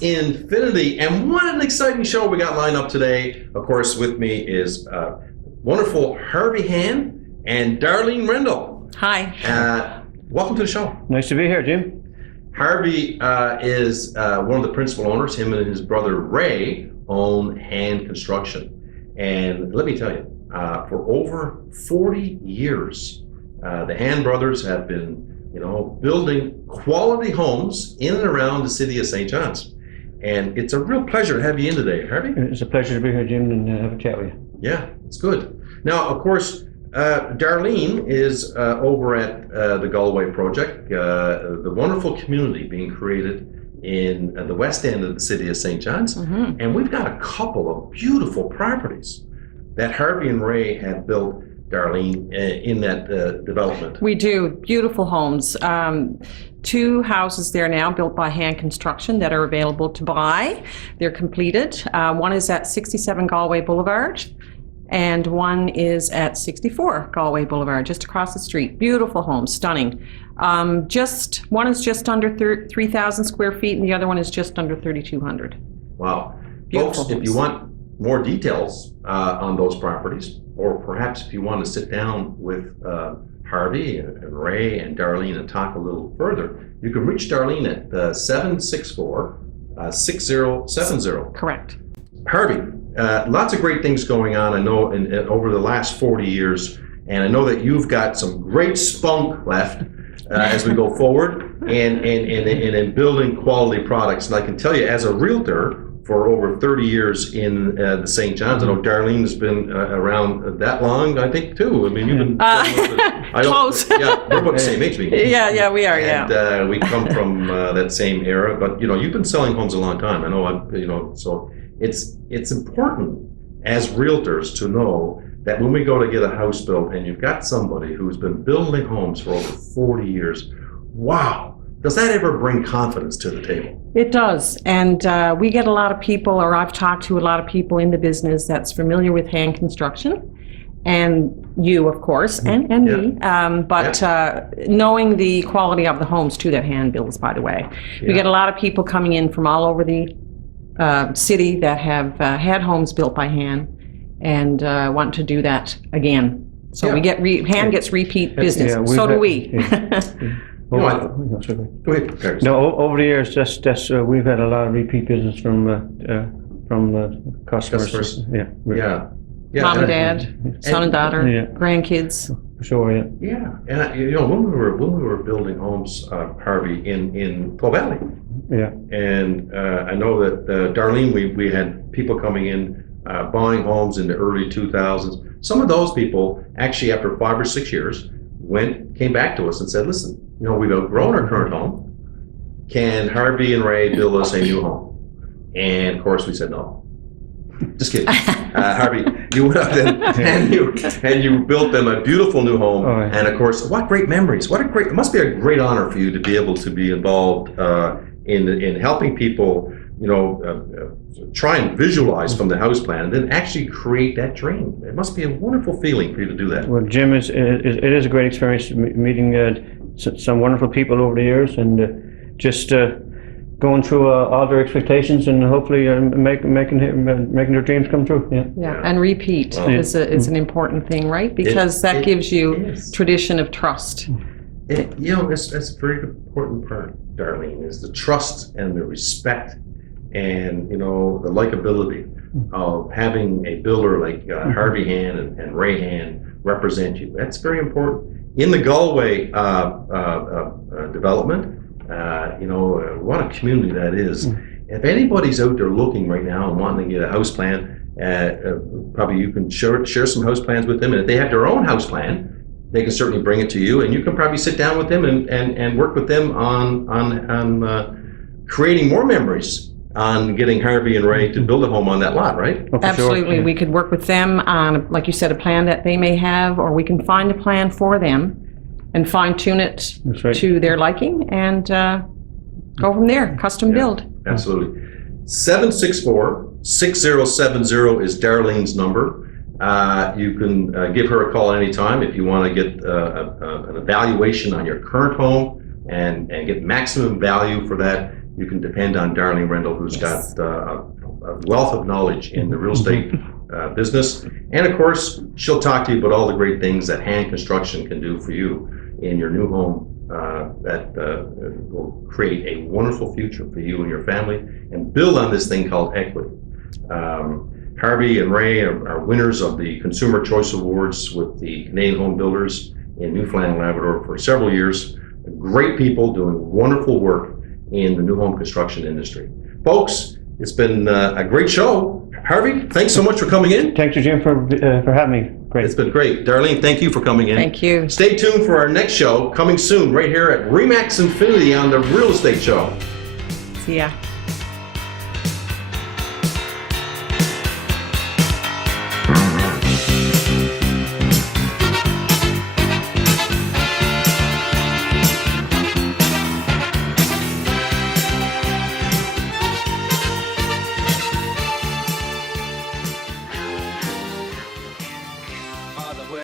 Infinity, and what an exciting show we got lined up today. Of course, with me is wonderful Harvey Hann and Darlene Rendell. Hi. Welcome to the show. Nice to be here, Jim. Harvey is one of the principal owners. Him and his brother Ray own Hann Construction. And let me tell you, for over 40 years, the Hann brothers have been, building quality homes in and around the city of St. John's. And it's a real pleasure to have you in today, Harvey. It's a pleasure to be here, Jim, and have a chat with you. Yeah, it's good. Now, of course, Darlene is over at the Galway project, the wonderful community being created in the west end of the city of St. John's. Mm-hmm. And we've got a couple of beautiful properties that Harvey and Ray have built, Darlene, in that development. We do. Beautiful homes. 2 houses there now built by Hann Construction that are available to buy. They're completed. One is at 67 Galway Boulevard, and one is at 64 Galway Boulevard, just across the street. Beautiful homes, stunning. One is just under 3,000 square feet, and the other one is just under 3,200. Wow. Beautiful Folks, homes. if you want more details on those properties, or perhaps if you want to sit down with Harvey and Ray and Darlene and talk a little further, you can reach Darlene at 764-6070. Correct. Harvey, lots of great things going on, I know, over the last 40 years, and I know that you've got some great spunk left as we go forward and in building quality products. And I can tell you, as a realtor for over 30 years in the St. John's, I know Darlene's been around that long, I think, too. I mean, you've been close. Yeah, we're about the same age. Yeah, we are. And we come from that same era, but you've been selling homes a long time. I know, so it's important as realtors to know that when we go to get a house built and you've got somebody who's been building homes for over 40 years, wow, does that ever bring confidence to the table? It does, and we get a lot of people, or I've talked to a lot of people in the business that's familiar with Hann Construction, and you, of course, and me, but knowing the quality of the homes too that Hann builds, by the way. We get a lot of people coming in from all over the city that have had homes built by Hann and want to do that again. So we get Hann gets repeat business. So do we. Go ahead. No, over the years, we've had a lot of repeat business from customers. Yeah. Mom and dad, son and daughter, grandkids. Sure, yeah. And when we were building homes, Harvey, in Clough Valley. Yeah. And I know that Darlene, we had people coming in buying homes in the early 2000s. Some of those people actually, after 5 or 6 years, came back to us and said, "Listen, we've outgrown our current home. Can Harvey and Ray build us a new home?" And of course we said no. Just kidding. Harvey, you went up and you built them a beautiful new home. Oh, yeah. And of course, what great memories. It must be a great honor for you to be able to be involved in helping people, try and visualize from the house plan and then actually create that dream. It must be a wonderful feeling for you to do that. Well, Jim, it is a great experience meeting some wonderful people over the years, and just going through all their expectations and hopefully making their dreams come true. Yeah, and repeat is an important thing, right? Because that gives you tradition of trust. That's a very important part, Darlene, is the trust and the respect and the likability of having a builder like Harvey Hann and Ray Hann represent you. That's very important. In the Galway development, what a community that is. If anybody's out there looking right now and wanting to get a house plan, probably you can share some house plans with them. And if they have their own house plan, they can certainly bring it to you, and you can probably sit down with them and work with them on creating more memories on getting Harvey and Ray to build a home on that lot, right? Oh, absolutely. Sure. We could work with them on, like you said, a plan that they may have, or we can find a plan for them and fine-tune it to their liking and go from there, custom build. Absolutely. 764-6070 is Darlene's number. You can give her a call anytime if you want to get an evaluation on your current home and get maximum value for that. you can depend on Darlene Rendell, who's Yes. got a wealth of knowledge in the real estate business. And of course, she'll talk to you about all the great things that Hann Construction can do for you in your new home that will create a wonderful future for you and your family and build on this thing called equity. Harvey and Ray are winners of the Consumer Choice Awards with the Canadian Home Builders in Newfoundland and Labrador for several years. Great people doing wonderful work in the new home construction industry. Folks, it's been a great show. Harvey, thanks so much for coming in. Thank you, Jim, for having me. Great. It's been great. Darlene, thank you for coming in. Thank you. Stay tuned for our next show coming soon right here at Remax Infinity on the Real Estate Show. See ya.